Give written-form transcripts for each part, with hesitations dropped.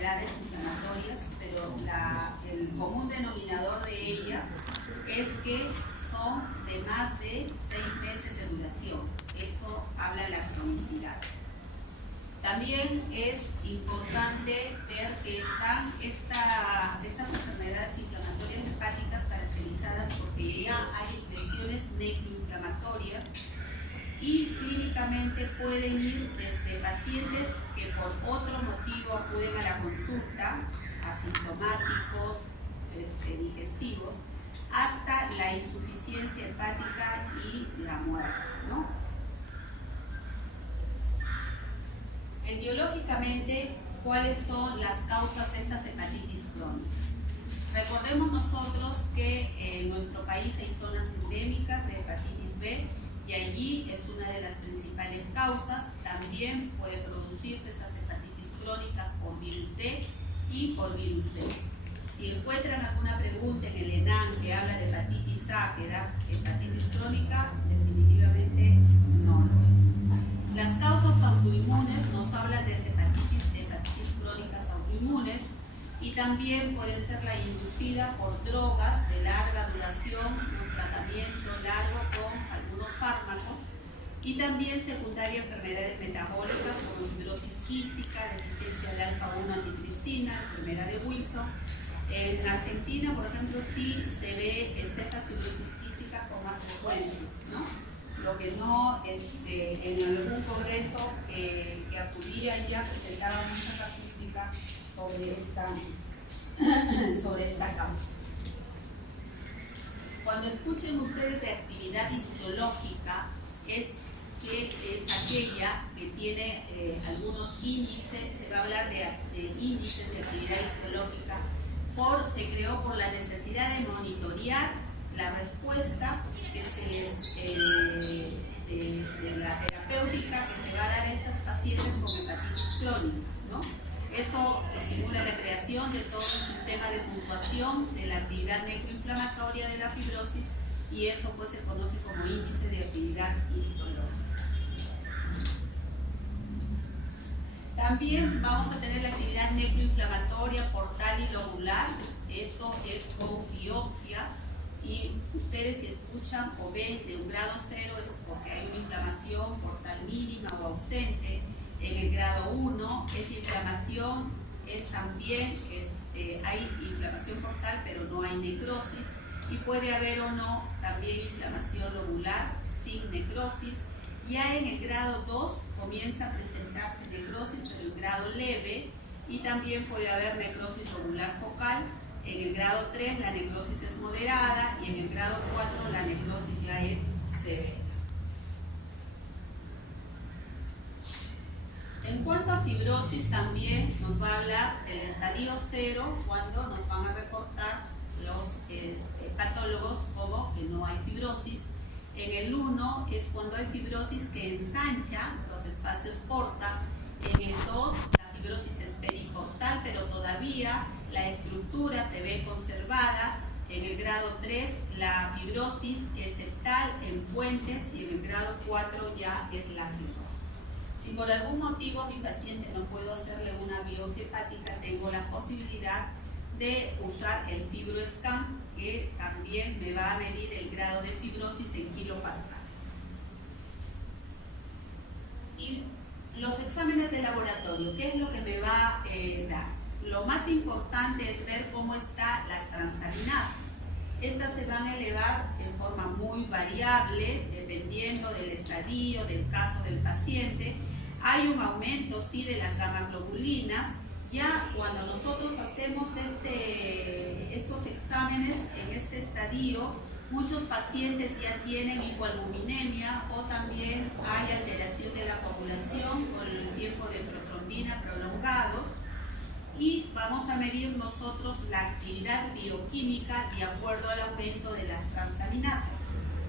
enfermedades inflamatorias, pero el común denominador de ellas es que son de más de 6 meses de duración. Eso habla la cronicidad. También es importante ver que están estas enfermedades inflamatorias hepáticas caracterizadas porque ya hay lesiones necroinflamatorias y clínicamente pueden ir desde pacientes que por otro motivo acuden a la consulta, asintomáticos, digestivos, hasta la insuficiencia hepática y la muerte, ¿no? Etiológicamente, ¿cuáles son las causas de estas hepatitis crónicas? Recordemos nosotros que en nuestro país hay zonas endémicas de hepatitis B y allí es una de las principales causas. También puede producirse estas hepatitis crónicas por virus D y por virus C. Si encuentran alguna pregunta en el ENAM que habla de hepatitis A, que da hepatitis crónica, definitivamente no lo es. Las causas autoinmunes nos hablan de hepatitis crónicas autoinmunes y también puede ser la inducida por drogas de larga duración, un tratamiento largo con algunos fármacos y también secundaria enfermedades metabólicas como fibrosis quística, deficiencia de alfa-1 antitripsina, enfermedad de Wilson. En Argentina, por ejemplo, sí se ve esta fibrosis quística con más frecuencia, ¿no? Lo que no, en algún congreso que acudía ya presentaba mucha casuística sobre esta causa. Cuando escuchen ustedes de actividad histológica, es aquella que tiene algunos índices, se va a hablar de índices de actividad histológica, se creó por la necesidad de monitorear la respuesta de la terapéutica que se va a dar a estas pacientes con hepatitis crónica, ¿no? Eso estimula la creación de todo un sistema de puntuación de la actividad necroinflamatoria de la fibrosis y eso pues se conoce como índice de actividad histológica. También vamos a tener la actividad necroinflamatoria portal y lobular. Esto es con biopsia y ustedes si escuchan o ven de un grado 0 es porque hay una inflamación portal mínima o ausente. En el grado 1 esa inflamación es también, hay inflamación portal pero no hay necrosis y puede haber o no también inflamación lobular sin necrosis. Ya en el grado 2 comienza a presentarse necrosis pero en grado leve y también puede haber necrosis lobular focal. En el grado 3 la necrosis es moderada y en el grado 4 la necrosis ya es severa. En cuanto a fibrosis también nos va a hablar del estadio 0 cuando nos van a reportar los patólogos como que no hay fibrosis. En el 1 es cuando hay fibrosis que ensancha los espacios porta. En el 2 la fibrosis es periportal pero todavía la estructura se ve conservada. En el grado 3 la fibrosis es septal en puentes y en el grado 4 ya es la cirrosis. Si por algún motivo mi paciente no puedo hacerle una biopsia hepática, tengo la posibilidad de usar el FibroScan, que también me va a medir el grado de fibrosis en kilopascales. Y los exámenes de laboratorio, ¿qué es lo que me va a dar? Lo más importante es ver cómo están las transaminasas. Estas se van a elevar en forma muy variable, dependiendo del estadio, del caso del paciente. Hay un aumento, sí, de las gamaglobulinas. Ya cuando nosotros hacemos estos exámenes en este estadio, muchos pacientes ya tienen hipoalbuminemia o también hay alteración de la coagulación con el tiempo de protrombina prolongados. Y vamos a medir nosotros la actividad bioquímica de acuerdo al aumento de las transaminasas.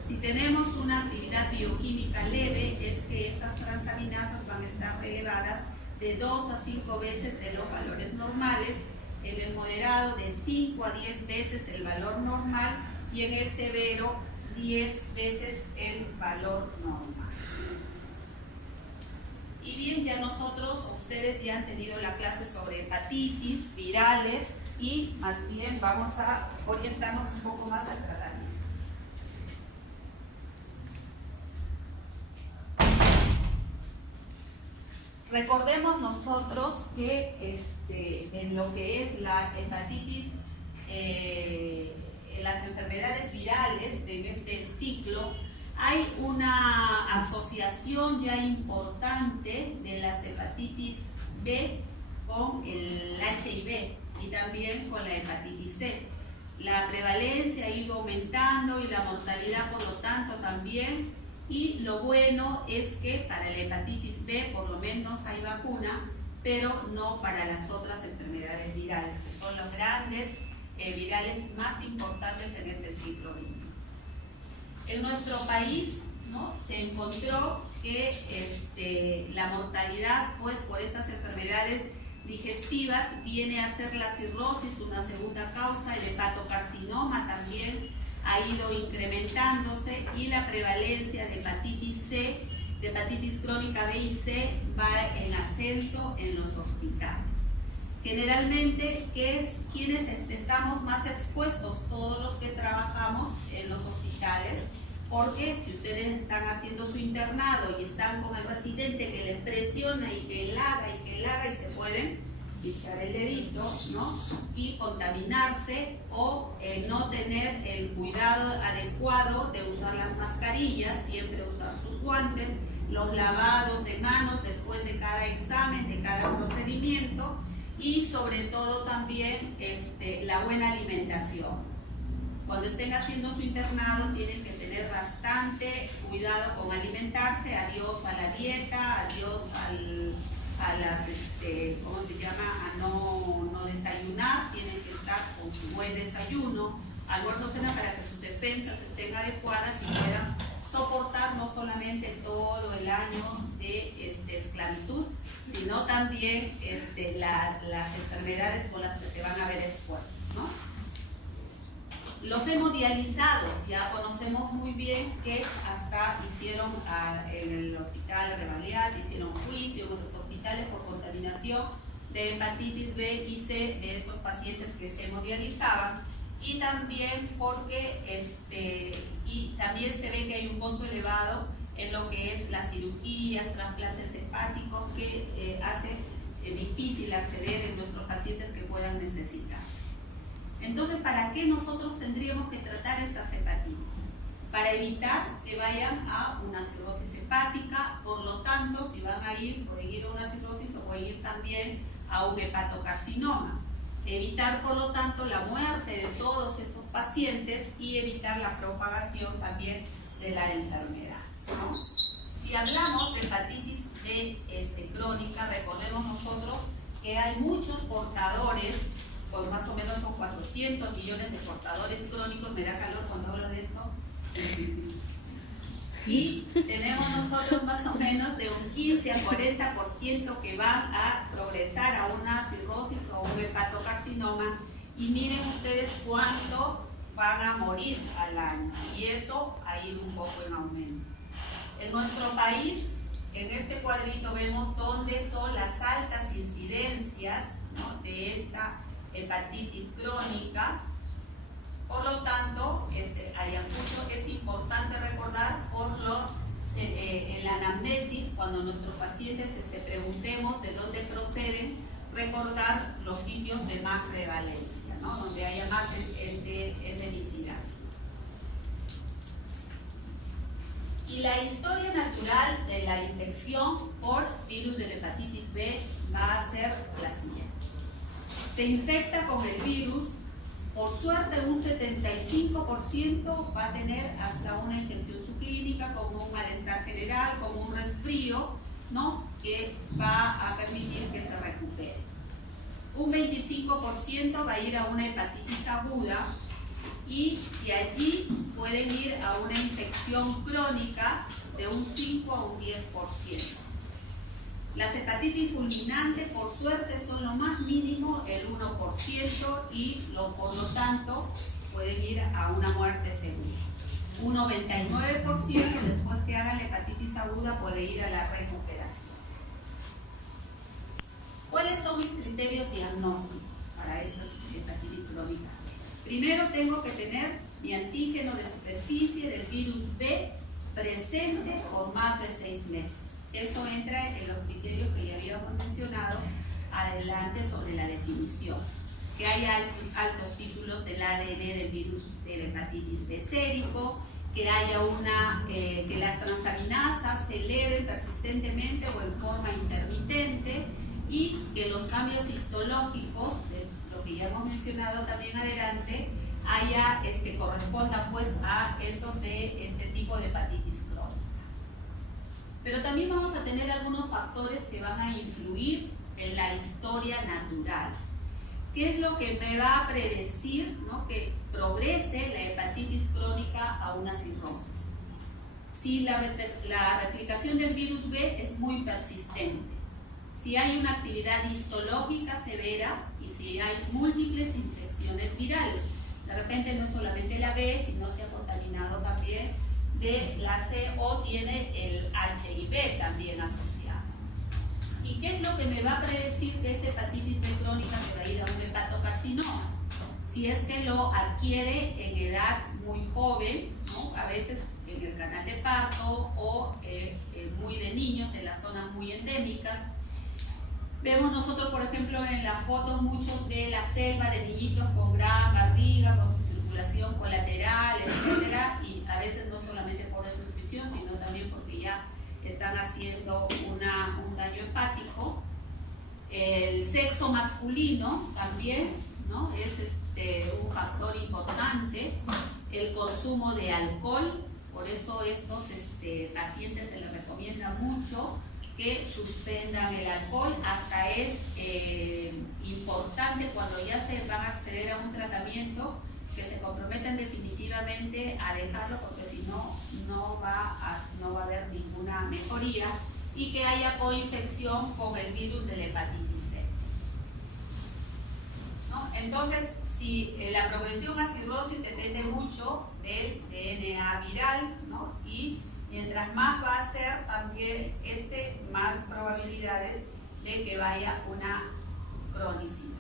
Si tenemos una actividad bioquímica leve, es que estas transaminasas van a estar elevadas de 2 a 5 veces de los valores normales, en el moderado de 5 a 10 veces el valor normal y en el severo 10 veces el valor normal. Y bien, ya nosotros ustedes ya han tenido la clase sobre hepatitis, virales, y más bien vamos a orientarnos un poco más al tratamiento. Recordemos nosotros que en lo que es la hepatitis, en las enfermedades virales de este ciclo, hay una asociación ya importante de las hepatitis B con el HIV y también con la hepatitis C. La prevalencia ha ido aumentando y la mortalidad, por lo tanto, también. Y lo bueno es que para la hepatitis B por lo menos hay vacuna, pero no para las otras enfermedades virales, que son los grandes virales más importantes en este siglo XX. En nuestro país, ¿no?, se encontró que la mortalidad, pues, por estas enfermedades digestivas viene a ser la cirrosis, una segunda causa, el hepatocarcinoma también ha ido incrementándose, y la prevalencia de hepatitis C, de hepatitis crónica B y C, va en ascenso en los hospitales. Generalmente, ¿quiénes estamos más expuestos? Todos los que trabajamos en los hospitales, porque si ustedes están haciendo su internado y están con el residente que les presiona y que la haga y se pueden echar el dedito, ¿no?, y contaminarse, o no tener el cuidado adecuado de usar las mascarillas, siempre usar sus guantes, los lavados de manos después de cada examen, de cada procedimiento, y sobre todo también la buena alimentación. Cuando estén haciendo su internado tienen que tener bastante cuidado con alimentarse, adiós a la dieta, adiós a las, ¿cómo se llama?, a no desayunar, tienen que estar con su buen desayuno, almuerzo, cena, para que sus defensas estén adecuadas y puedan soportar no solamente todo el año de esclavitud, sino también las enfermedades con las que se van a ver expuestos, ¿no? Los hemodializados, ya conocemos muy bien que hasta hicieron en el hospital Revalidad, hicieron juicio en otros hospitales por contaminación de hepatitis B y C de estos pacientes que se hemodializaban, y también porque y también se ve que hay un costo elevado en lo que es las cirugías, trasplantes hepáticos, que hace difícil acceder en nuestros pacientes que puedan necesitar. Entonces, ¿para qué nosotros tendríamos que tratar estas hepatitis? Para evitar que vayan a una cirrosis hepática. Por lo tanto, si van a ir, pueden ir a una cirrosis o pueden ir también a un hepatocarcinoma. Evitar, por lo tanto, la muerte de todos estos pacientes y evitar la propagación también de la enfermedad, ¿no? Si hablamos de hepatitis B crónica, recordemos nosotros que hay muchos portadores, pues más o menos son 400 millones de portadores crónicos. Me da calor cuando hablo de esto. Y tenemos nosotros más o menos de un 15 al 40% que van a progresar a una cirrosis o un hepatocarcinoma, y miren ustedes cuánto van a morir al año, y eso ha ido un poco en aumento. En nuestro país, en este cuadrito vemos dónde son las altas incidencias, ¿no?, de esta hepatitis crónica. Por lo tanto, Ayacucho es importante recordar en la anamnesis, cuando nuestros pacientes preguntemos de dónde proceden, recordar los sitios de más prevalencia, ¿no?, donde haya más endemicidad. Y la historia natural de la infección por virus de la hepatitis B va a ser la siguiente. Se infecta con el virus. Por suerte, un 75% va a tener hasta una infección subclínica, como un malestar general, como un resfrío, ¿no?, que va a permitir que se recupere. Un 25% va a ir a una hepatitis aguda, y de allí pueden ir a una infección crónica de un 5 a un 10%. Las hepatitis fulminantes, por suerte, son lo más mínimo, el 1%, y por lo tanto pueden ir a una muerte segura. Un 99% después que hagan la hepatitis aguda puede ir a la recuperación. criterios diagnósticos para estas hepatitis crónica. Primero tengo que tener mi antígeno de superficie del virus B presente por más de 6 meses. Esto entra en los criterios que ya habíamos mencionado adelante sobre la definición. Que haya altos títulos del ADN del virus de la hepatitis B sérico, que haya que las transaminasas se eleven persistentemente o en forma intermitente y que los cambios histológicos, lo que ya hemos mencionado también adelante, correspondan pues a estos de este tipo de hepatitis crónica. Pero también vamos a tener algunos factores que van a influir en la historia natural. ¿Qué es lo que me va a predecir, ¿no?, que progrese la hepatitis crónica a una cirrosis? Si la replicación del virus B es muy persistente, si hay una actividad histológica severa y si hay múltiples infecciones virales. De repente no es solamente la B, sino se ha contaminado también de la C o tiene el HIV también asociado. ¿Y qué es lo que me va a predecir que esta hepatitis B crónica se va a ir a un hepatocarcinoma? Si es que lo adquiere en edad muy joven, ¿no?, a veces en el canal de parto o muy de niños, en las zonas muy endémicas. Vemos nosotros, por ejemplo, en las fotos muchos de la selva de niñitos con gran barriga, con su circulación colateral, etcétera, y a veces no solamente por desnutrición, sino también porque ya están haciendo un daño hepático. El sexo masculino también, ¿no?, es un factor importante. El consumo de alcohol, por eso estos pacientes se les recomienda mucho que suspendan el alcohol. Hasta es importante cuando ya se van a acceder a un tratamiento que se comprometan definitivamente a dejarlo, porque si no, no va a haber ninguna mejoría, y que haya coinfección con el virus de la hepatitis C, ¿no? Entonces, si la progresión a cirrosis depende mucho del DNA viral, ¿no?, y mientras más va a ser también más probabilidades de que vaya una cronicidad.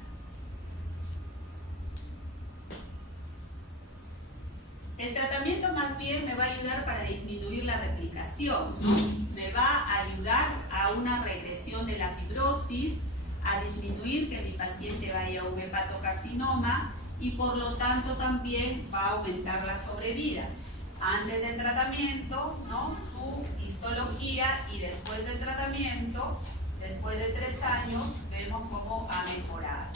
El tratamiento más bien me va a ayudar para disminuir la replicación, ¿no? Me va a ayudar a una regresión de la fibrosis, a disminuir que mi paciente vaya a un hepatocarcinoma y por lo tanto también va a aumentar la sobrevida. Antes del tratamiento, ¿no?, su histología, y después del tratamiento, después de 3 años, vemos cómo ha mejorado.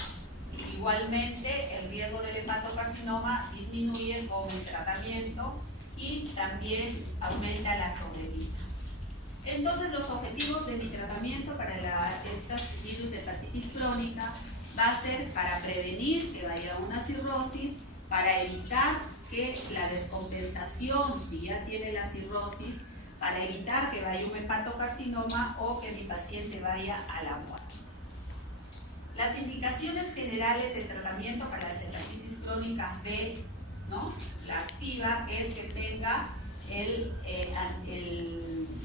Igualmente, el riesgo del hepatocarcinoma disminuye con el tratamiento y también aumenta la sobrevida. Entonces, los objetivos de mi tratamiento para estos virus de hepatitis crónica va a ser para prevenir que vaya a una cirrosis, para evitar que la descompensación, si ya tiene la cirrosis, para evitar que vaya un hepatocarcinoma o que mi paciente vaya a la muerte. Las indicaciones generales de tratamiento para las hepatitis crónicas B, ¿no?, la activa, es que tenga el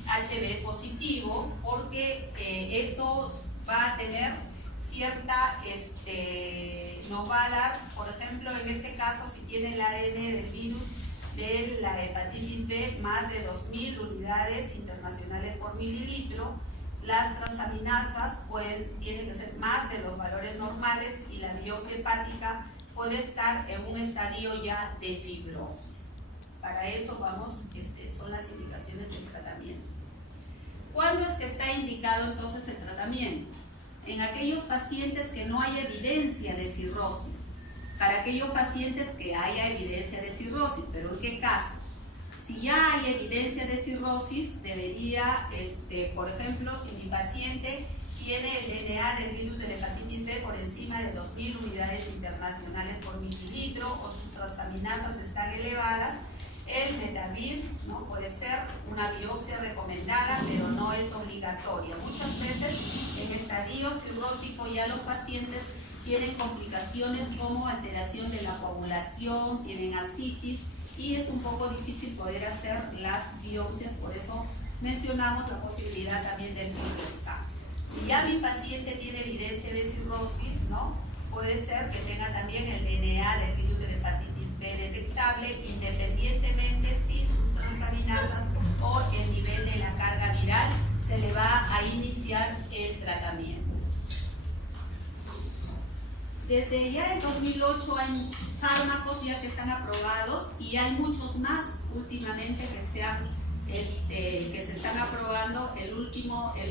HB positivo, porque esto va a tener cierta, nos va a dar, por ejemplo, en este caso, si tiene el ADN del virus de la hepatitis B más de 2000 unidades internacionales por mililitro, las transaminasas tienen que ser más de los valores normales y la biopsia hepática puede estar en un estadio ya de fibrosis. Para eso son las indicaciones del tratamiento. ¿Cuándo es que está indicado entonces el tratamiento? En aquellos pacientes que no hay evidencia de cirrosis. Para aquellos pacientes que haya evidencia de cirrosis, pero ¿en qué casos? Si ya hay evidencia de cirrosis, debería, por ejemplo, si mi paciente tiene el DNA del virus de la hepatitis B por encima de 2000 unidades internacionales por mililitro o sus transaminasas están elevadas, el Metavir, ¿no?, puede ser una biopsia recomendada, pero no es obligatoria. Muchas veces en estadio cirrótico ya los pacientes tienen complicaciones como alteración de la coagulación, tienen ascitis, y es un poco difícil poder hacer las biopsias, por eso mencionamos la posibilidad también del triple scan. Si ya mi paciente tiene evidencia de cirrosis, ¿no? Puede ser que tenga también el DNA del virus de la hepatitis B detectable, independientemente si sus transaminasas o el nivel de la carga viral se le va a iniciar el tratamiento. Desde ya el 2008 hay fármacos ya que están aprobados y hay muchos más últimamente que se están aprobando. El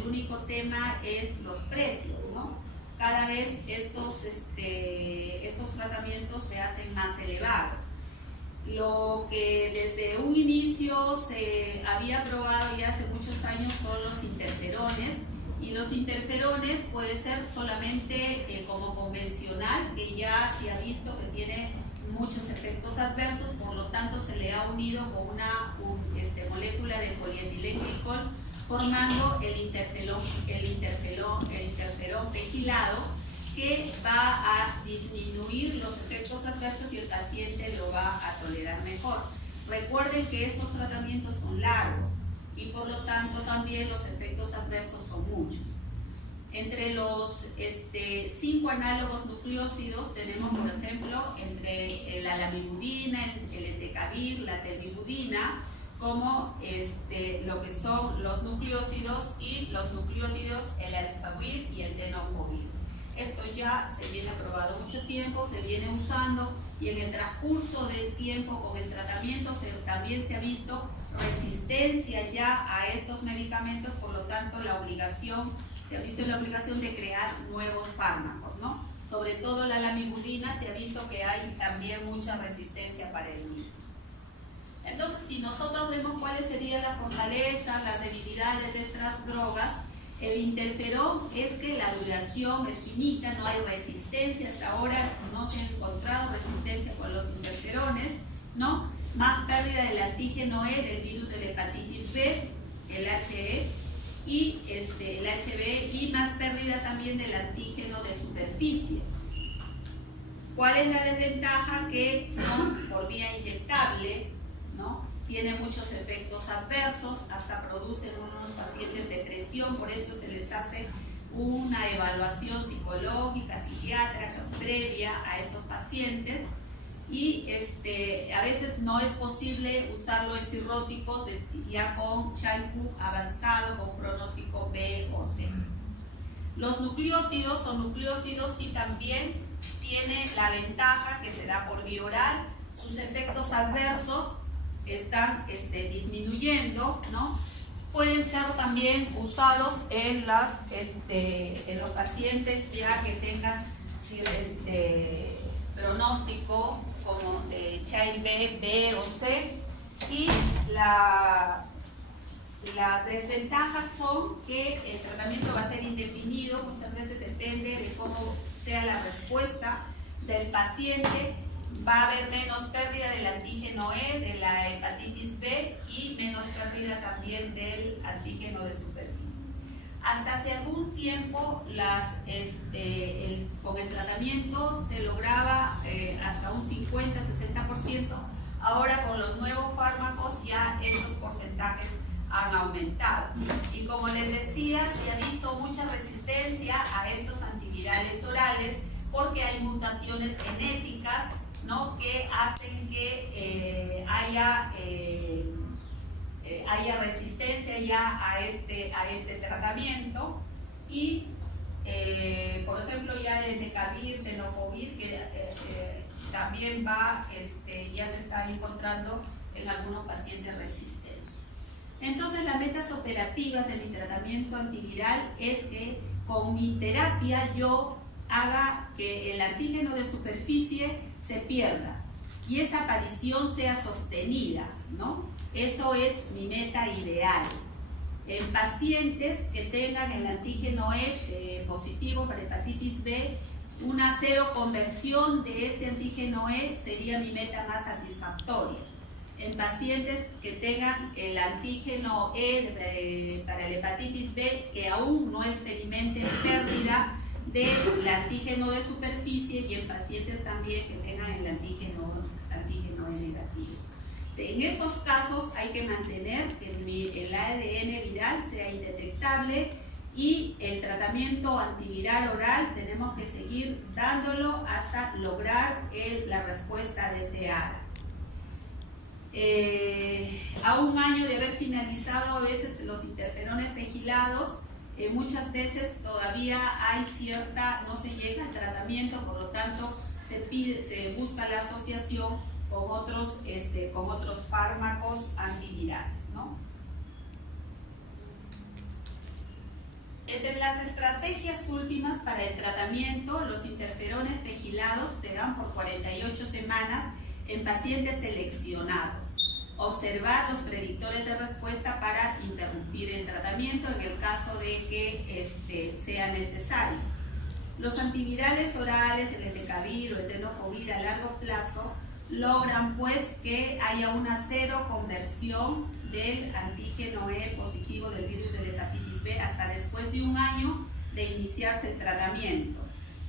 único tema es los precios, ¿no? Cada vez estos tratamientos se hacen más elevados. Lo que desde un inicio se había aprobado ya hace muchos años son los interferones, y los interferones puede ser solamente como convencional, que ya se ha visto que tiene muchos efectos adversos, por lo tanto se le ha unido con una molécula de polietilengglicol formando el interferón pegilado, que va a disminuir los efectos adversos y el paciente lo va a tolerar mejor. Recuerden que estos tratamientos son largos y por lo tanto también los efectos adversos son muchos. Entre los 5 análogos nucleósidos tenemos, por ejemplo, entre la lamivudina, el entecavir, la telmivudina, como lo que son los nucleósidos y los nucleótidos, el aripiprazol y el tenofovir. Esto ya se viene aprobado mucho tiempo, se viene usando, y en el transcurso del tiempo con el tratamiento también se ha visto resistencia ya a estos medicamentos, por lo tanto se ha visto la obligación de crear nuevos fármacos, ¿no? Sobre todo la lamivudina se ha visto que hay también mucha resistencia para el mismo. Entonces, si nosotros vemos cuáles serían las fortalezas, las debilidades de estas drogas, el interferón es que la duración es finita, no hay resistencia, hasta ahora no se ha encontrado resistencia con los interferones, ¿no? Más pérdida del antígeno E del virus de la hepatitis B, el HE, y el HB, y más pérdida también del antígeno de superficie. ¿Cuál es la desventaja? Que son por vía inyectable, ¿no? Tiene muchos efectos adversos, hasta producen unos pacientes depresión, por eso se les hace una evaluación psicológica, psiquiátrica previa a estos pacientes, y a veces no es posible usarlo en cirróticos ya con Child-Pugh avanzado con pronóstico B o C. Los nucleótidos o nucleósidos sí también tienen la ventaja que se da por vía oral, sus efectos adversos están disminuyendo, ¿no? Pueden ser también usados en los pacientes ya que tengan pronóstico como de Child B o C, y las desventajas son que el tratamiento va a ser indefinido, muchas veces depende de cómo sea la respuesta del paciente. Va a haber menos pérdida del antígeno E de la hepatitis B y menos pérdida también del antígeno de superficie. Hasta hace algún tiempo con el tratamiento se lograba hasta un 50-60%, ahora con los nuevos fármacos ya esos porcentajes han aumentado. Y como les decía, se ha visto mucha resistencia a estos antivirales orales porque hay mutaciones genéticas, ¿no?, que hacen que haya resistencia ya a este tratamiento. Y por ejemplo ya el entecavir, tenofovir, que también ya se está encontrando en algunos pacientes resistencia. Entonces las metas operativas de mi tratamiento antiviral es que con mi terapia yo haga que el antígeno de superficie se pierda y esa aparición sea sostenida, ¿no? Eso es mi meta ideal. En pacientes que tengan el antígeno E positivo para hepatitis B, una cero conversión de este antígeno E sería mi meta más satisfactoria. En pacientes que tengan el antígeno E para la hepatitis B, que aún no experimenten pérdida del antígeno de superficie, y en pacientes también que tengan el antígeno E negativo. En esos casos hay que mantener que el ADN viral sea indetectable, y el tratamiento antiviral oral tenemos que seguir dándolo hasta lograr la respuesta deseada. A un año de haber finalizado a veces los interferones pegilados, muchas veces todavía hay no se llega al tratamiento, por lo tanto se busca la asociación con otros fármacos antivirales, ¿no? Entre las estrategias últimas para el tratamiento, los interferones pegilados se dan por 48 semanas en pacientes seleccionados. Observar los predictores de respuesta para interrumpir el tratamiento en el caso de que sea necesario. Los antivirales orales, el encefavir o el tenofovir a largo plazo, logran pues que haya una cero conversión del antígeno E positivo del virus de la hepatitis B hasta después de un año de iniciarse el tratamiento.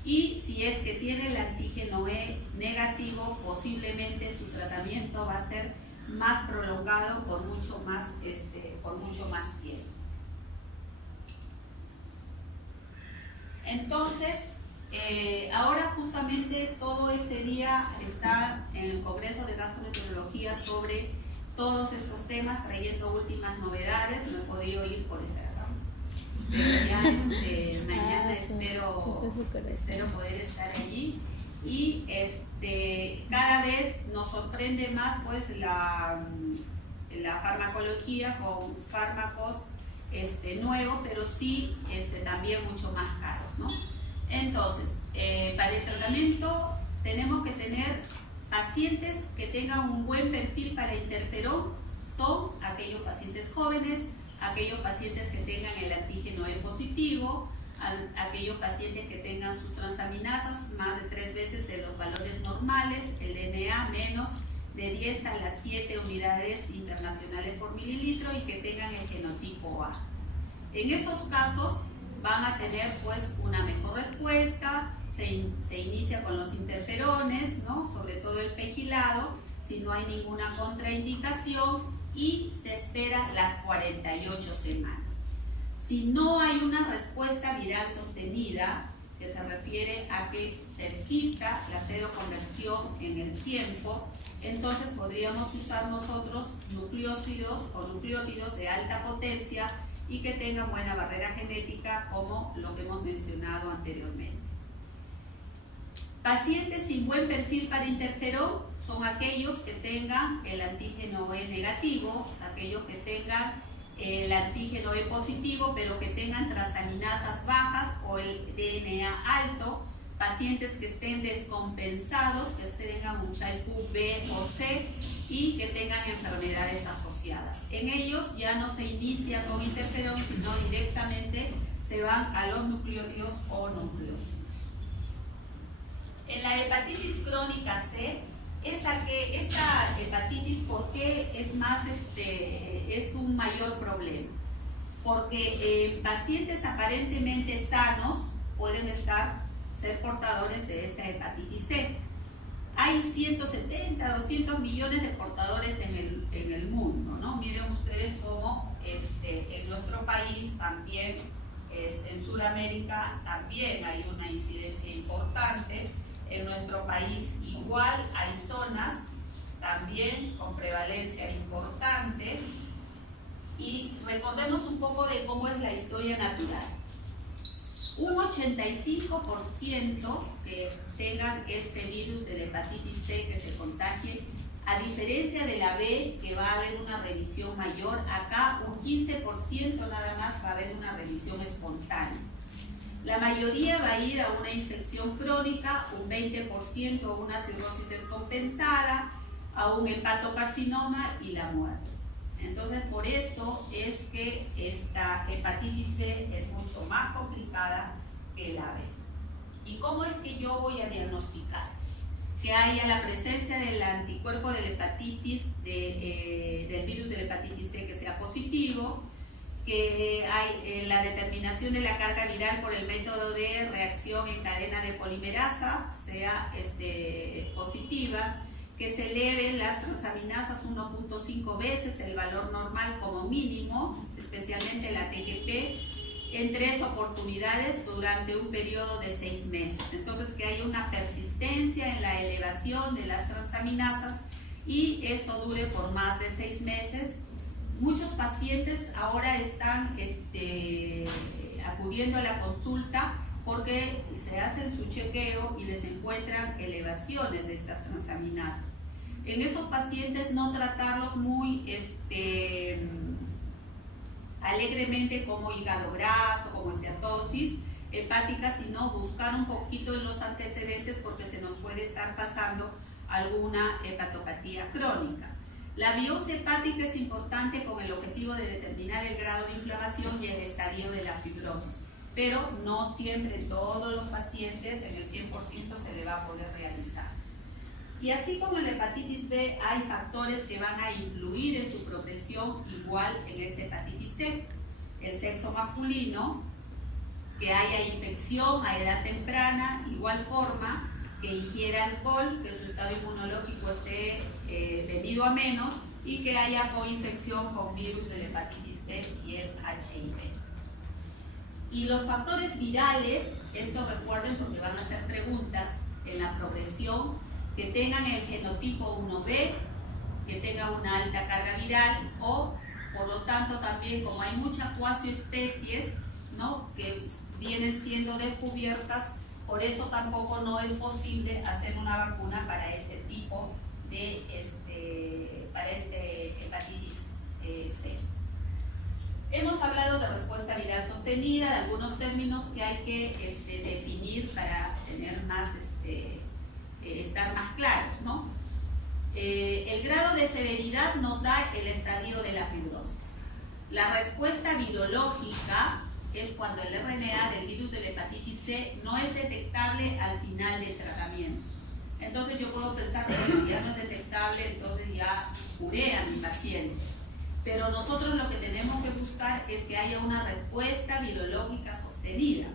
Y si es que tiene el antígeno E negativo, posiblemente su tratamiento va a ser más prolongado por mucho más tiempo. Entonces, ahora justamente todo este día está en el Congreso de Gastroenterología sobre todos estos temas, trayendo últimas novedades. No he podido ir por esta mañana espero poder estar allí, y cada vez nos sorprende más pues la farmacología con fármacos nuevos, pero sí también mucho más caros, ¿no? Entonces, para el tratamiento tenemos que tener pacientes que tengan un buen perfil para interferón. Son aquellos pacientes jóvenes, aquellos pacientes que tengan el antígeno E positivo, aquellos pacientes que tengan sus transaminasas más de 3 veces de los valores normales, el DNA menos de 10 a las 7 unidades internacionales por mililitro y que tengan el genotipo A. En estos casos van a tener pues una mejor respuesta, se inicia con los interferones, ¿no? Sobre todo el pegilado, si no hay ninguna contraindicación, y se espera las 48 semanas. Si no hay una respuesta viral sostenida, que se refiere a que persista la cero conversión en el tiempo, entonces podríamos usar nosotros nucleócidos o nucleótidos de alta potencia y que tengan buena barrera genética, como lo que hemos mencionado anteriormente. Pacientes sin buen perfil para interferón son aquellos que tengan el antígeno E negativo, aquellos que tengan el antígeno E positivo, pero que tengan transaminasas bajas o el DNA alto, pacientes que estén descompensados, que tengan un Child-Pugh B o C y que tengan enfermedades asociadas. En ellos ya no se inicia con interferón, sino directamente se van a los nucleótidos o nucleósidos. En la hepatitis crónica C, esta hepatitis, ¿por qué es un mayor problema? Porque pacientes aparentemente sanos pueden ser portadores de esta hepatitis C. Hay 170, 200 millones de portadores en el mundo, ¿no? Miren ustedes cómo en nuestro país también, en Sudamérica también hay una incidencia importante. En nuestro país igual hay zonas también con prevalencia importante. Y recordemos un poco de cómo es la historia natural. Un 85% que tengan este virus de la hepatitis C que se contagie, a diferencia de la B, que va a haber una revisión mayor, acá un 15% nada más va a haber una revisión espontánea. La mayoría va a ir a una infección crónica, un 20% a una cirrosis descompensada, a un hepatocarcinoma y la muerte. Entonces, por eso es que esta hepatitis C es mucho más complicada que la B. ¿Y cómo es que yo voy a diagnosticar? Que haya la presencia del anticuerpo de la hepatitis, del virus de la hepatitis C que sea positivo, que hay la determinación de la carga viral por el método de reacción en cadena de polimerasa sea positiva, que se eleven las transaminasas 1.5 veces el valor normal como mínimo, especialmente la TGP, en 3 oportunidades durante un periodo de 6 meses. Entonces, que haya una persistencia en la elevación de las transaminasas y esto dure por más de 6 meses. Muchos pacientes ahora están acudiendo a la consulta porque se hacen su chequeo y les encuentran elevaciones de estas transaminasas. En esos pacientes no tratarlos muy alegremente como hígado graso, como esteatosis hepática, sino buscar un poquito en los antecedentes porque se nos puede estar pasando alguna hepatopatía crónica. La biopsia hepática es importante con el objetivo de determinar el grado de inflamación y el estadio de la fibrosis, pero no siempre en todos los pacientes en el 100% se le va a poder realizar. Y así como en la hepatitis B hay factores que van a influir en su progresión, igual en esta hepatitis C. El sexo masculino, que haya infección a edad temprana, igual forma, que ingiera alcohol, que su estado inmunológico esté venido a menos y que haya coinfección con virus de la hepatitis B y el HIV. Y los factores virales, esto recuerden porque van a hacer preguntas en la progresión, que tengan el genotipo 1B, que tenga una alta carga viral o, por lo tanto, también como hay muchas cuasioespecies, ¿no?, que vienen siendo descubiertas, por eso tampoco no es posible hacer una vacuna para este tipo de hepatitis C. Hemos hablado de respuesta viral sostenida, de algunos términos que hay que definir para tener más estar más claros, ¿no? El grado de severidad nos da el estadio de la fibrosis. La respuesta virológica es cuando el RNA del virus de la hepatitis C no es detectable al final del tratamiento. Entonces yo puedo pensar que si ya no es detectable, entonces ya curé a mi paciente. Pero nosotros lo que tenemos que buscar es que haya una respuesta virológica sostenida,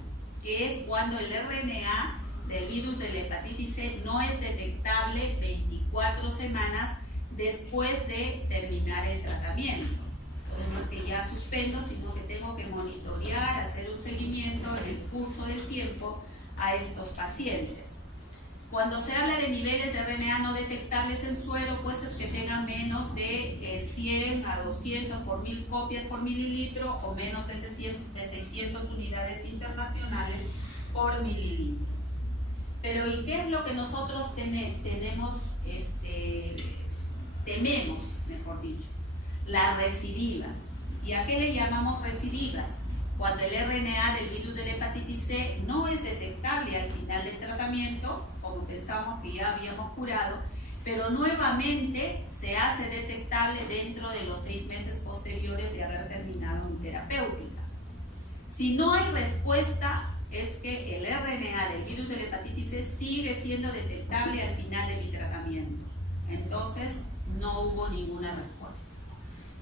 que es cuando el RNA del virus de la hepatitis C no es detectable 24 semanas después de terminar el tratamiento. Entonces no es que ya suspendo, sino que tengo que monitorear, hacer un seguimiento en el curso del tiempo a estos pacientes. Cuando se habla de niveles de RNA no detectables en suero, pues es que tengan menos de 100 a 200 por 1000 copias por mililitro o menos de 600 unidades internacionales por mililitro. Pero ¿y qué es lo que nosotros tememos, mejor dicho? Las recidivas. ¿Y a qué le llamamos recidivas? Cuando el RNA del virus de la hepatitis C no es detectable al final del tratamiento, como pensábamos que ya habíamos curado, pero nuevamente se hace detectable dentro de los 6 meses posteriores de haber terminado mi terapéutica. Si no hay respuesta, es que el RNA del virus de la hepatitis C sigue siendo detectable al final de mi tratamiento. Entonces, no hubo ninguna respuesta.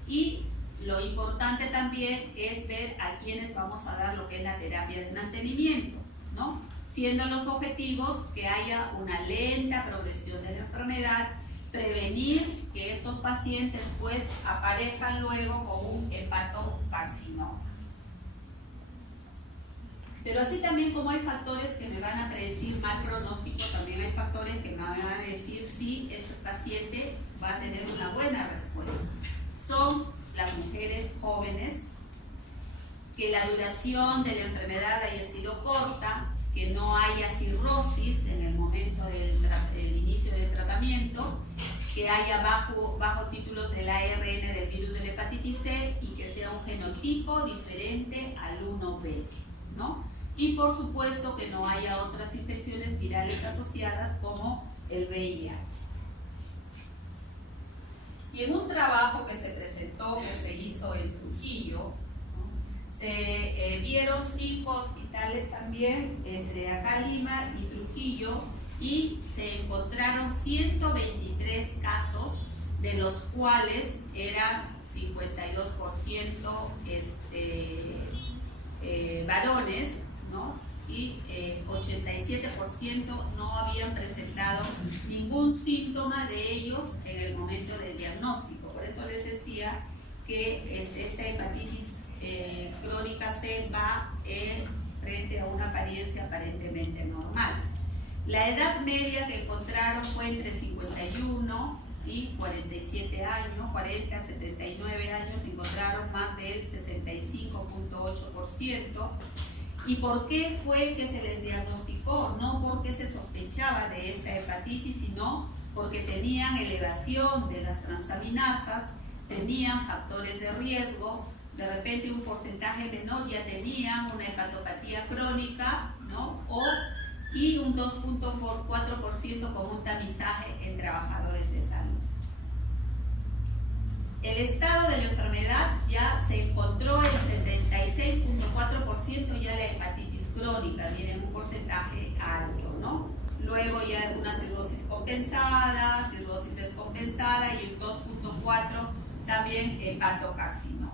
Y lo importante también es ver a quiénes vamos a dar lo que es la terapia de mantenimiento, ¿no? Siendo los objetivos que haya una lenta progresión de la enfermedad, prevenir que estos pacientes pues aparezcan luego con un hepatocarcinoma. Pero así también como hay factores que me van a predecir mal pronóstico, también hay factores que me van a decir si este paciente va a tener una buena respuesta. Son las mujeres jóvenes, que la duración de la enfermedad haya sido corta, que no haya cirrosis en el momento del inicio del tratamiento, que haya bajo títulos del ARN del virus de la hepatitis C y que sea un genotipo diferente al 1B, ¿no? Y por supuesto que no haya otras infecciones virales asociadas como el VIH. Y en un trabajo que se presentó, que se hizo en Trujillo, ¿no?, se vieron 5 hospitales también, entre acá Lima y Trujillo, y se encontraron 123 casos, de los cuales eran 52% varones, ¿no?, y 87% no habían presentado ningún síntoma de ellos en el momento del diagnóstico. Por eso les decía que esta hepatitis crónica C va frente a una apariencia aparentemente normal. La edad media que encontraron fue entre 51 y 47 años, 40 a 79 años, encontraron más del 65.8%. ¿Y por qué fue que se les diagnosticó? No porque se sospechaba de esta hepatitis, sino porque tenían elevación de las transaminasas, tenían factores de riesgo, de repente un porcentaje menor ya tenían una hepatopatía crónica, ¿no? Y un 2.4% con un tamizaje en trabajadores de salud. El estado de la enfermedad ya se encontró el 76.4% ya la hepatitis crónica, miren, un porcentaje alto, ¿no? Luego ya una cirrosis compensada, cirrosis descompensada y un 2.4% también hepatocarcinoma.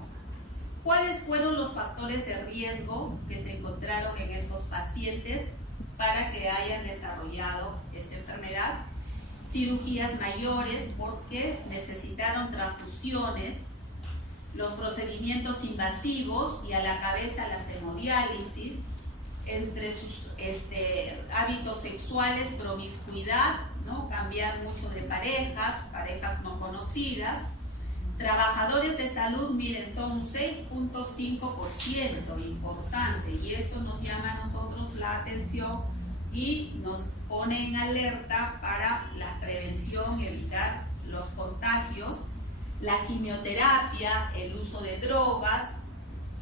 ¿Cuáles fueron los factores de riesgo que se encontraron en estos pacientes para que hayan desarrollado esta enfermedad? Cirugías mayores porque necesitaron transfusiones, los procedimientos invasivos y a la cabeza las hemodiálisis, entre sus hábitos sexuales, promiscuidad, ¿no? Cambiar mucho de parejas no conocidas. Trabajadores de salud, miren, son un 6.5%, importante, y esto nos llama a nosotros la atención y nos pone en alerta para la prevención, evitar los contagios, la quimioterapia, el uso de drogas,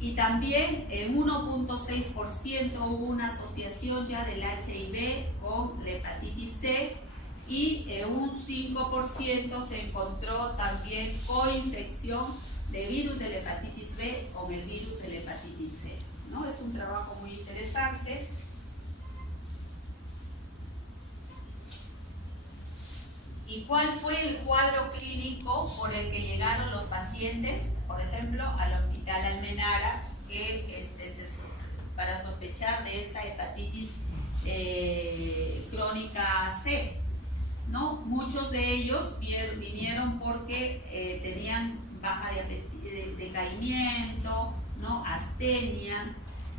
y también en 1.6% hubo una asociación ya del HIV con la hepatitis C, y en un 5% se encontró también coinfección de virus de la hepatitis B con el virus de la hepatitis C, ¿no? Es un trabajo muy interesante. ¿Y cuál fue el cuadro clínico por el que llegaron los pacientes, por ejemplo, al Hospital Almenara, que para sospechar de esta hepatitis crónica C? ¿No? Muchos de ellos vinieron porque tenían baja de decaimiento, ¿no? Astenia,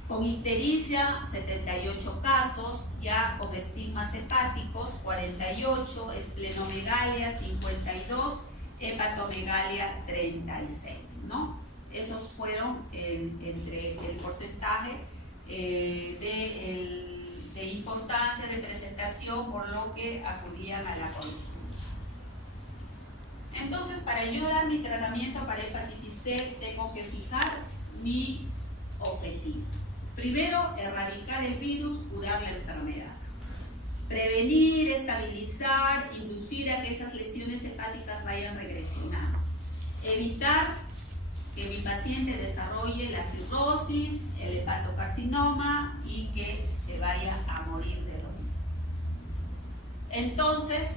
con ictericia 78 casos, ya con estigmas hepáticos 48, esplenomegalia 52, hepatomegalia 36, ¿no? Esos fueron entre el porcentaje de importancia de presentación por lo que acudían a la consulta. Entonces, para yo dar mi tratamiento para hepatitis C, tengo que fijar mi objetivo. Primero, erradicar el virus, curar la enfermedad. Prevenir, estabilizar, inducir a que esas lesiones hepáticas vayan regresionando. Evitar que mi paciente desarrolle la cirrosis, el hepatocarcinoma y que se vaya a morir de lo mismo. Entonces,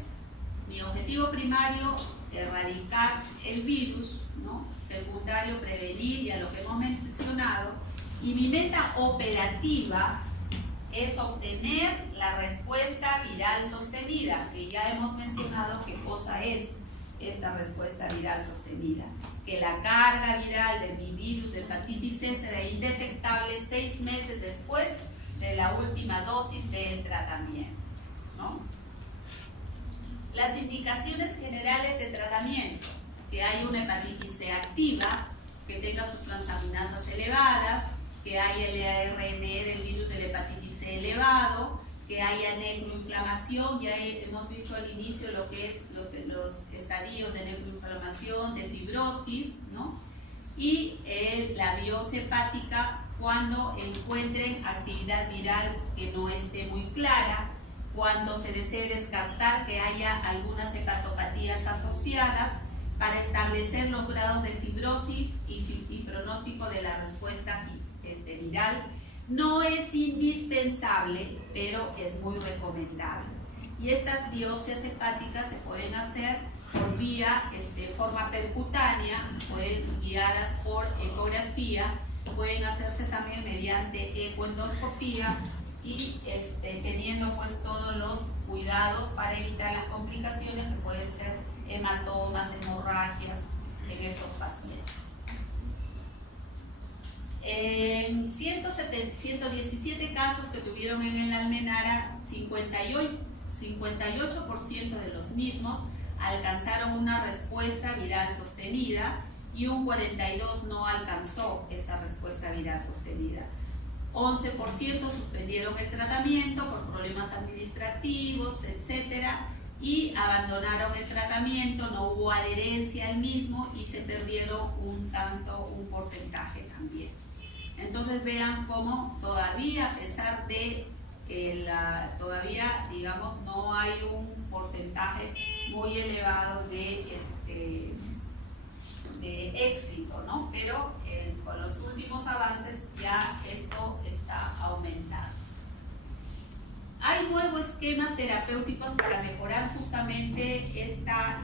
mi objetivo primario, erradicar el virus, ¿no? Secundario, prevenir, ya lo que hemos mencionado. Y mi meta operativa es obtener la respuesta viral sostenida, que ya hemos mencionado qué cosa es esta respuesta viral sostenida. Que la carga viral de mi virus de hepatitis C será indetectable 6 meses después de la última dosis del tratamiento, ¿no? Las indicaciones generales de tratamiento: que hay una hepatitis C activa, que tenga sus transaminasas elevadas, que haya el ARN del virus de la hepatitis C elevado, que haya necroinflamación. Ya hemos visto al inicio lo que es los estadios de necroinflamación, de fibrosis, ¿no? Y la biopsia hepática cuando encuentren actividad viral que no esté muy clara, cuando se desee descartar que haya algunas hepatopatías asociadas, para establecer los grados de fibrosis y pronóstico de la respuesta viral. No es indispensable, pero es muy recomendable. Y estas biopsias hepáticas se pueden hacer por vía, forma percutánea, guiadas por ecografía, pueden hacerse también mediante ecoendoscopía y teniendo pues todos los cuidados para evitar las complicaciones que pueden ser hematomas, hemorragias en estos pacientes. En 117 casos que tuvieron en el Almenara, 58% de los mismos alcanzaron una respuesta viral sostenida y un 42% no alcanzó esa respuesta viral sostenida. 11% suspendieron el tratamiento por problemas administrativos, etc. y abandonaron el tratamiento, no hubo adherencia al mismo y se perdieron un porcentaje también. Entonces vean cómo todavía, a pesar de que todavía, digamos, no hay un porcentaje muy elevado de éxito, ¿no? Pero con los últimos avances ya esto está aumentando. Hay nuevos esquemas terapéuticos para mejorar justamente esta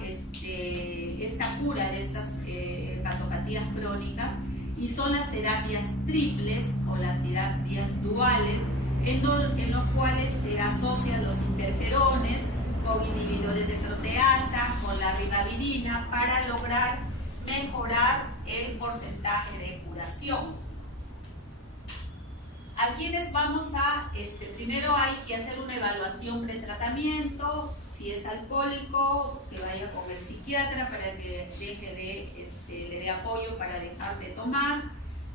cura de estas hepatopatías crónicas, y son las terapias triples o las terapias duales, en los cuales se asocian los interferones con inhibidores de proteasa, con la ribavirina, para lograr mejorar el porcentaje de curación. A quienes vamos a, primero hay que hacer una evaluación pretratamiento. Si es alcohólico, que vaya con el psiquiatra para que le dé apoyo para dejar de tomar.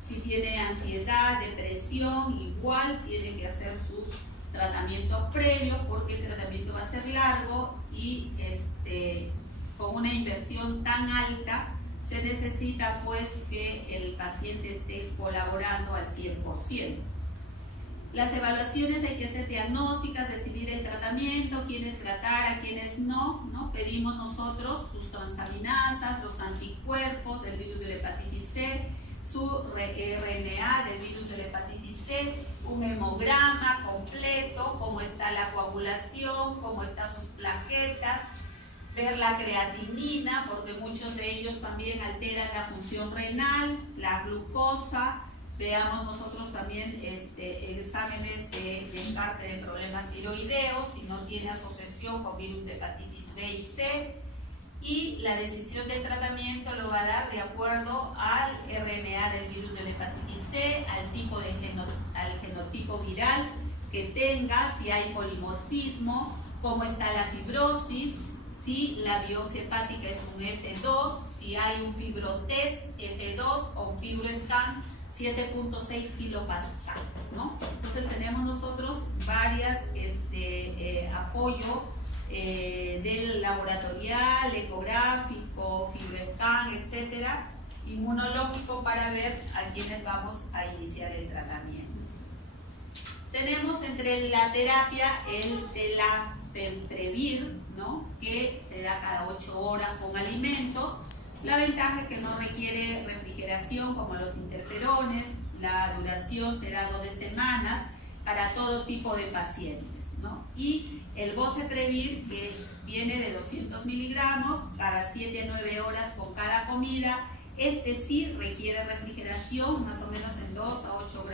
Si tiene ansiedad, depresión, igual tiene que hacer sus tratamientos previos, porque el tratamiento va a ser largo y con una inversión tan alta se necesita pues que el paciente esté colaborando al 100%. Las evaluaciones hay que hacer diagnósticas, decidir el tratamiento, quiénes tratar, a quiénes no, ¿no? Pedimos nosotros sus transaminasas, los anticuerpos del virus de la hepatitis C, su RNA del virus de la hepatitis C, un hemograma completo, cómo está la coagulación, cómo están sus plaquetas, ver la creatinina, porque muchos de ellos también alteran la función renal, la glucosa. Veamos nosotros también exámenes de descarte de problemas tiroideos, si no tiene asociación con virus de hepatitis B y C. Y la decisión del tratamiento lo va a dar de acuerdo al RNA del virus de la hepatitis C, al genotipo viral que tenga, si hay polimorfismo, cómo está la fibrosis, si la biopsia hepática es un F2, si hay un fibrotest F2 o un fibroscan 7.6 kilopascales, ¿no? Entonces tenemos nosotros varias apoyo del laboratorial, ecográfico, fibroscan, etcétera, inmunológico, para ver a quienes vamos a iniciar el tratamiento. Tenemos entre la terapia el telaprevir, ¿no? Que se da cada 8 horas con alimentos. La ventaja es que no requiere refrigeración como los interferones, la duración será 2 semanas para todo tipo de pacientes, ¿no? Y el Boceprevir, que viene de 200 miligramos cada 7 a 9 horas con cada comida, sí requiere refrigeración, más o menos en 2 a 8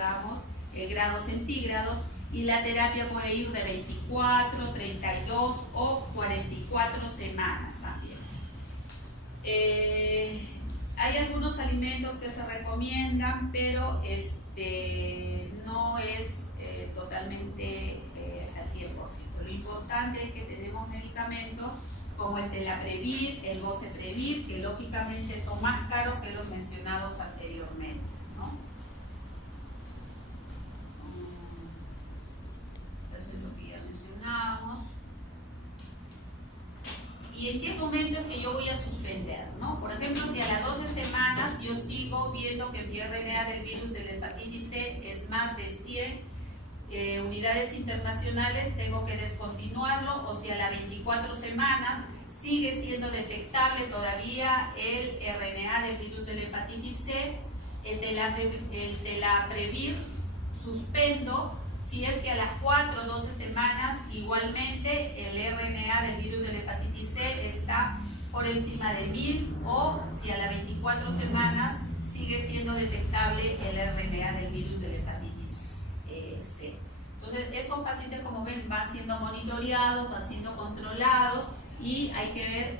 grados centígrados, y la terapia puede ir de 24, 32 o 44 semanas también. Hay algunos alimentos que se recomiendan, pero no es totalmente al 100%. Lo importante es que tenemos medicamentos como el telaprevir, el Boceprevir, que lógicamente son más caros que los mencionados anteriormente, ¿no? Eso es lo que ya mencionábamos. ¿Y en qué momento es que yo voy a suspender, ¿no? Por ejemplo, si a las 12 semanas yo sigo viendo que mi RNA del virus de la hepatitis C es más de 100 unidades internacionales, tengo que descontinuarlo. O si a las 24 semanas sigue siendo detectable todavía el RNA del virus de la hepatitis C, el telaprevir suspendo. Si es que a las 4 o 12 semanas igualmente el RNA del virus de la hepatitis C está por encima de 1000, o si a las 24 semanas sigue siendo detectable el RNA del virus de la hepatitis C. Entonces estos pacientes, como ven, van siendo monitoreados, van siendo controlados, y hay que ver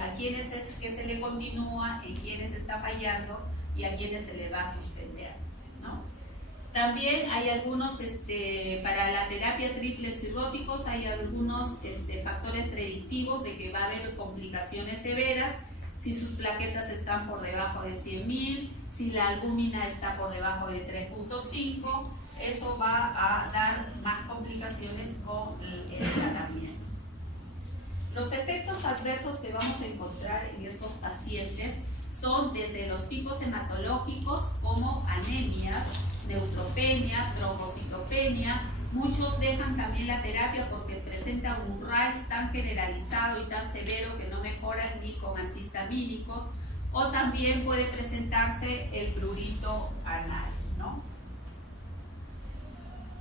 a quiénes es que se le continúa, en quiénes está fallando y a quiénes se le va a suspender. También hay algunos, para la terapia triple en cirróticos, hay algunos factores predictivos de que va a haber complicaciones severas si sus plaquetas están por debajo de 100.000, si la albúmina está por debajo de 3.5, eso va a dar más complicaciones con el tratamiento. Los efectos adversos que vamos a encontrar en estos pacientes son desde los tipos hematológicos como anemias, neutropenia, trombocitopenia. Muchos dejan también la terapia porque presentan un rash tan generalizado y tan severo que no mejoran ni con antihistamínicos, o también puede presentarse el prurito anal, ¿no?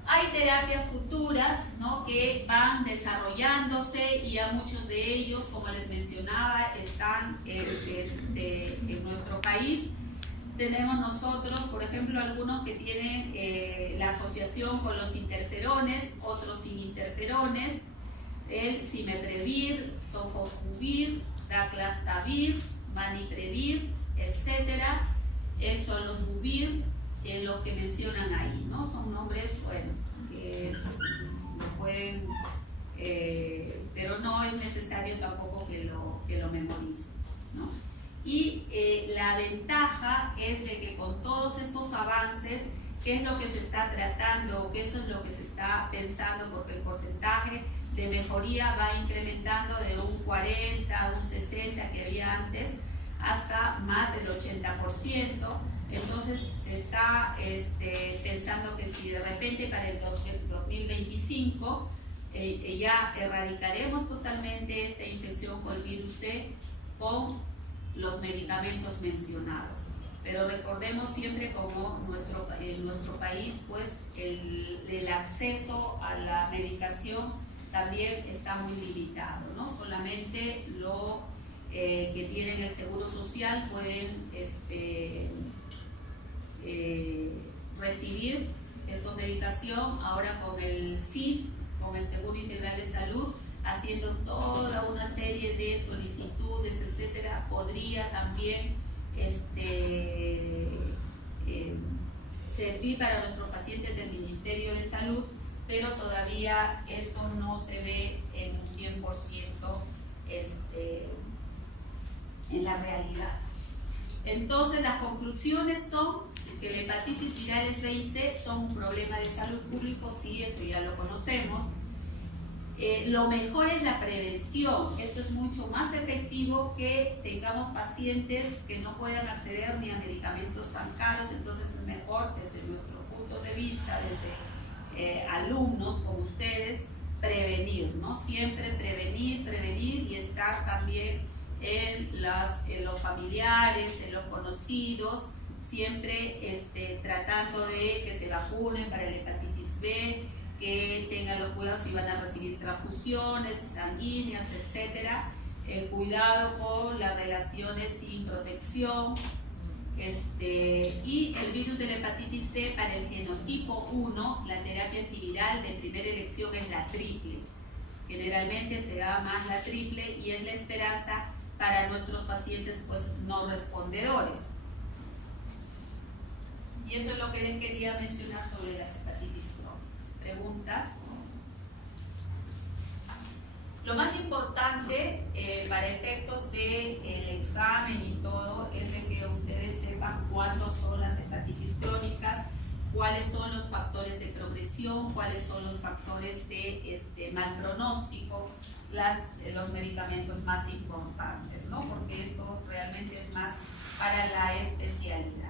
Hay terapias futuras, ¿no?, que van desarrollándose y a muchos de ellos, como les mencionaba, están en nuestro país. Tenemos nosotros, por ejemplo, algunos que tienen la asociación con los interferones, otros sin interferones, el Simeprevir, Sofosbuvir, Daclastavir, Maniprevir, etcétera. Son los Buvir, los que mencionan ahí, ¿no? Son nombres, bueno, que pueden, pero no es necesario tampoco que lo memoricen, ¿no? Y la ventaja es de que con todos estos avances, ¿qué es lo que se está tratando? ¿Qué es lo que se está pensando? Porque el porcentaje de mejoría va incrementando de un 40 a un 60 que había antes, hasta más del 80%. Entonces se está pensando que si de repente para el 2025 ya erradicaremos totalmente esta infección con el virus C con los medicamentos mencionados. Pero recordemos siempre como en nuestro país, pues el acceso a la medicación también está muy limitado, ¿no? Solamente lo que tienen el Seguro Social pueden recibir esta medicación. Ahora con el SIS, con el Seguro Integral de Salud, haciendo toda una serie de solicitudes, etcétera, podría también servir para nuestros pacientes del Ministerio de Salud, pero todavía esto no se ve en un 100% en la realidad. Entonces las conclusiones son que la hepatitis virales B y C son un problema de salud público, sí, eso ya lo conocemos. Lo mejor es la prevención. Esto es mucho más efectivo que tengamos pacientes que no puedan acceder ni a medicamentos tan caros. Entonces es mejor desde nuestro punto de vista, desde alumnos como ustedes, prevenir, ¿no? Siempre prevenir y estar también en los familiares, en los conocidos, siempre tratando de que se vacunen para la hepatitis B, que tengan los cuidados si van a recibir transfusiones sanguíneas, etcétera. Cuidado con las relaciones sin protección. Y el virus de la hepatitis C, para el genotipo 1, la terapia antiviral de primera elección es la triple. Generalmente se da más la triple y es la esperanza para nuestros pacientes pues no respondedores. Y eso es lo que les quería mencionar sobre las hepatitis crónicas. ¿Preguntas? Lo más importante para efectos del examen y todo es de que ustedes sepan cuántos son las hepatitis crónicas, cuáles son los factores de progresión, cuáles son los factores de mal pronóstico, los medicamentos más importantes, ¿no? Porque esto realmente es más para la especialidad.